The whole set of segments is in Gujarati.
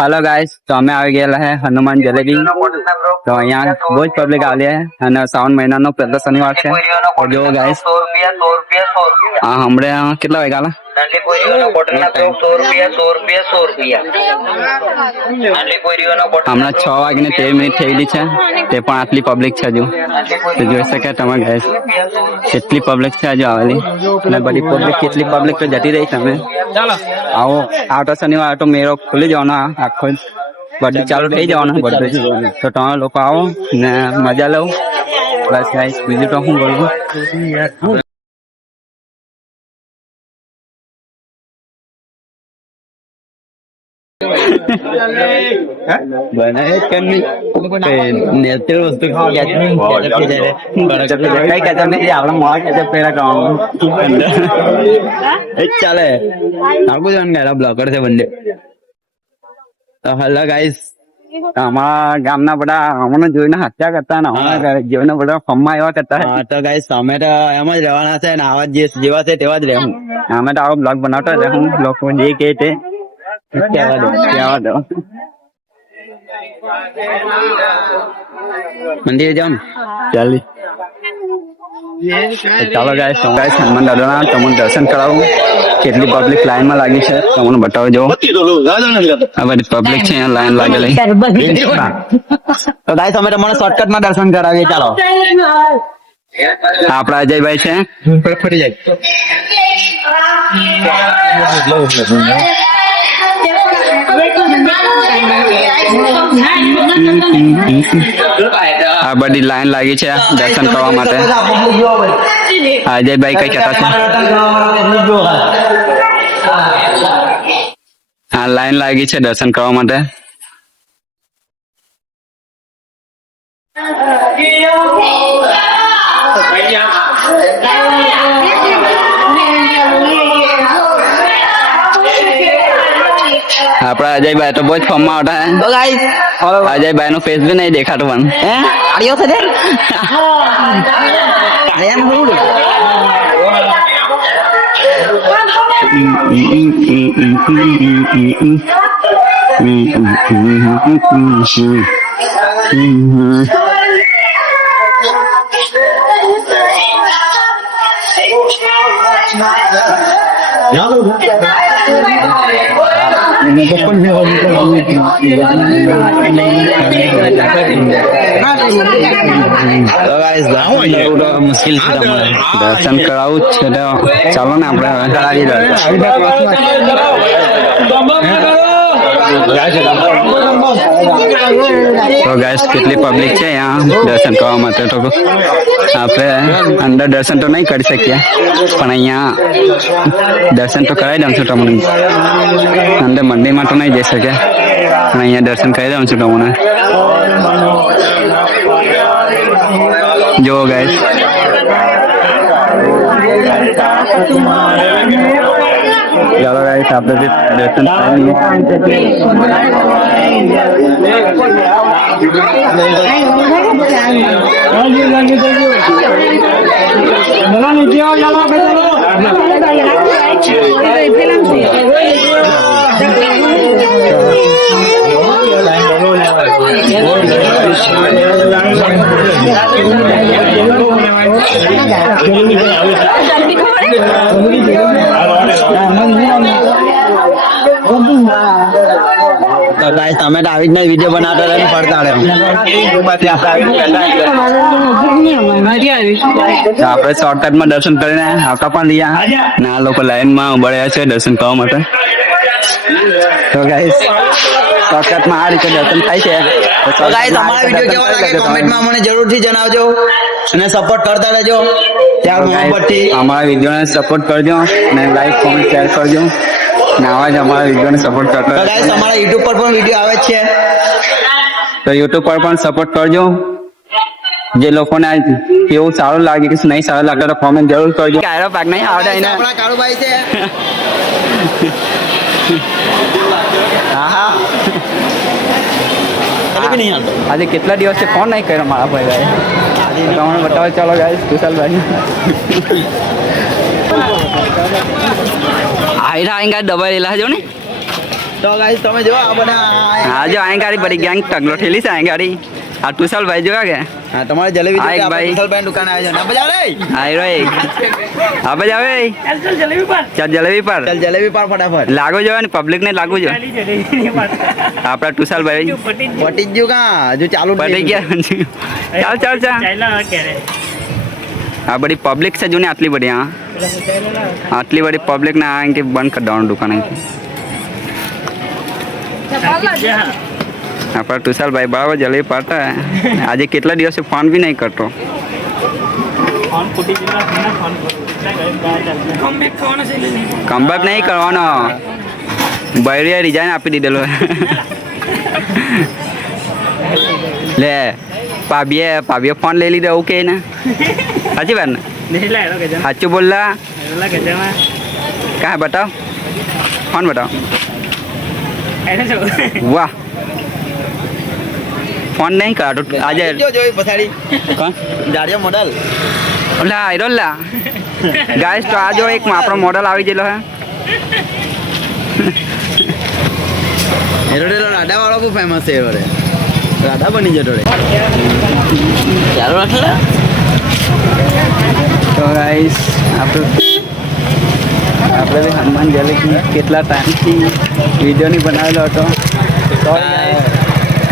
हेलो गाइस, तो અમે આવી ગયેલા હે હનુમાન જલેબી. તો અહીંયા બહુ જ પબ્લિક આવી છે અને શ્રાવણ મહિનાનો પહેલો શનિવાર છે. જો ગાઈસ હા હમણાં કેટલા વાગ્યા હમણાં 6:13 થયેલી છે. તે પણ આટલી પબ્લિક છે હજુ તો જોઈ શકે તમે ગાઈસ કેટલી પબ્લિક છે હજુ આવેલી અને બધી પબ્લિક કેટલી પબ્લિક તો જતી રહી. તમે આવો આવતા શનિવાર તો મેળો ખુલી જવાનો આખો બધું ચાલુ થઈ જવાનું બધું તો તમે લોકો આવો ને મજા લો. બસ ગાઈસ બીજું તો હું બોલું. ચાલે બ્લોકર છે બંને. હેલો ગાઈસ, અમારા ગામના બધા અમને જોઈને હત્યા કરતા ને જોઈને બધા ફમમાં એવા કરતા. તો ગાઈસ અમે તો એમ જ રહેવાના છે ને આવા જેવા છે તેવા જ રહેવું. અમે તો આવો બ્લોગ બનાવતા રહેવું. લોકો જે કે તે કહેવા દો. મંદિર જાઓ ને ચાલી. ચાલો ગાઈસ હનુમાન દાદાના તમને દર્શન કરાવું. કેટલી પબ્લિક લાઈનમાં લાગી છે તમને બતાવજો. આ બધી પબ્લિક છે અહીંયા લાઈન લાગેલી. તો ગાઈસ અમે તમને શોર્ટકટમાં દર્શન કરાવીએ. ચાલો આપડા અજયભાઈ છે ફરી જાય. આ બધી લાઈન લાગી છે દર્શન કરવા માટે. અજયભાઈ કઈ કહેતા છે? આ લાઈન લાગી છે દર્શન કરવા માટે. આપડા અજયભાઈ તો બહુ જ ફોર્મ માં આવતા હે. અજયભાઈ નું ફેસ બી નહીં દેખાતું પણ મુશ્કેલ છે તમારે દર્શન કરાવું જ છે તો ચાલો ને આપણે કરાવી તો ગાઈસ કેટલી પબ્લિક છે અહીંયા દર્શન કરવા માટે. તો આપણે અંદર દર્શન તો નહીં કરી શકીએ પણ અહીંયા દર્શન તો કરાવી દઉં છું તમને. અંદર મંદિરમાં તો નહીં જઈ શકે પણ અહીંયા દર્શન કરી દઉં છું તમને. જો ગાઈસ ચાલો ગાઈસ આપણે દર્શન તો ગાઈસ તમે તો આવી જ નહીં વિડીયો બનાવતા રહે પડતા રહે. આપણે શોર્ટકટમાં દર્શન કરીને આવતા પણ રહ્યા ને આ લોકો લાઈનમાં ઉભા રહ્યા છે દર્શન કરવા માટે. તો ગાઈસ શોર્ટકટમાં આ રીતે દર્શન થાય છે. તો ગાઈસ અમારા વિડીયો કેવા લાગે કમેન્ટમાં મને જરૂરથી જણાવજો અને સપોર્ટ કરતા રહેજો. અમારા વિડીયોને સપોર્ટ કરજો અને લાઈક કોમેન્ટ શેર કરજો. આવા જ અમારા વિડીયોને સપોર્ટ કરતા. ગાઈસ અમારા યુટ્યુબ પર પણ વિડીયો આવે છે તો યુટ્યુબ પર પણ સપોર્ટ કરજો. જે લોકોને કેવું સારું લાગે કે નહીં સારું લાગે તો કોમેન્ટ જરૂર કરજો. કાયરો પાક નહીં આવડે એને આપણા કાળુભાઈ છે. હા આજે કેટલા દિવસ છે ફોન નહીં કર્યો મારા ભાઈ. તમને બતાવો ચાલો ગાઈસ કુશાલભાઈ. આયરા આएंगे दबा लेला जो ने તો ગાઈસ તમે જો આ બધા હા જો અહીં ગાડી બધી ગેંગ ટગલો ઠેલી છે અહીં ગાડી આ ટુસલ ભાઈ જોયા કે હા તમારે જલેબી હા, એક જોઈએ ભાઈ. આપણે વિશાલભાઈ દુકાન આવે છે ના બજાર રે આઈ રો એક આ બાજુ આવે ચાલ જલેબી પર ચાલ જલેબી પાડ ફટાફટ લાગુ જો ને પબ્લિક ને લાગુ જો આપણા ટુસલ ભાઈ પટી જ ગયું કા હજુ ચાલુ જ પડી નહીં. ગયા ચાલ આ બધી પબ્લિક છે જો ને આટલી બધી હા આટલી બધી પબ્લિક ને આ કે બંધ કરી દેવાનું દુકાન અહીં આપણા ટુસલ ભાઈ બરાબર જલેબી પાડતા આજે કેટલા દિવસે ફોન બી નહીં કરતો કમબેક નહીં કરવાનો બૈરીએ રિઝાઇન આપી દીધેલો લે ભાભીએ ફોન લઈ લીધો એવું કે ને સાચી વાત ને સાચું બોલલા કાં બતાવ ફોન બતાવ વાહ ફોન નહીં કરાતો આજે જો જોઈ પછાડી કોણ જાડિયો મોડલ ઓલા આઈરોલા ગાઈસ તો આ જો એક આપણો મોડલ આવી ગયેલો હે એરોડેલો રાડા વાળો બહુ ફેમસ છે એરોડે રાડા બની જતો રે ચાલો રાખલા તો ગાઈસ આપણે બી હનુમાન જલેબી કેટલા ટાઈમથી વિડીયો નહીં બનાવેલો હતો તો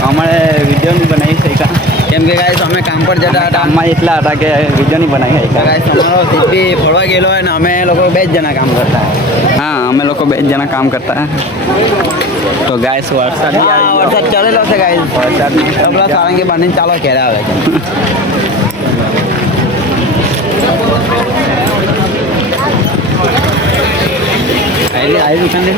અમારે વિડીયો નહીં બનાવી શક્યા કેમ કે ગાઈસ અમે કામ પર જતા હતા કામમાં એટલા હતા કે વિડીયો નહીં બનાવી શક્યા ગાઈસ અમારો સીધી ફરવા ગયેલો હોય ને અમે લોકો 2 જણા કામ કરતા હા અમે લોકો 2 જણા કામ કરતા તો ગાઈસ વરસાદ બી આવી ગયો. વરસાદ ચાલેલો છે ગાઈસ વરસાદની આપણા સારંગી બાંધીને ચાલો ઘેરે આવે છે આવી દુકાન દે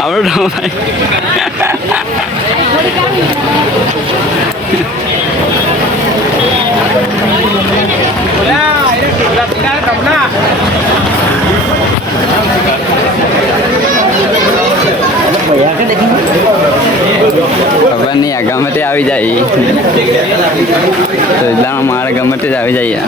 આવડો ભાઈ ખબર નહીં આ ગમે તે આવી જાય તો એટલામાં મારે ગમે તે જ આવી જાય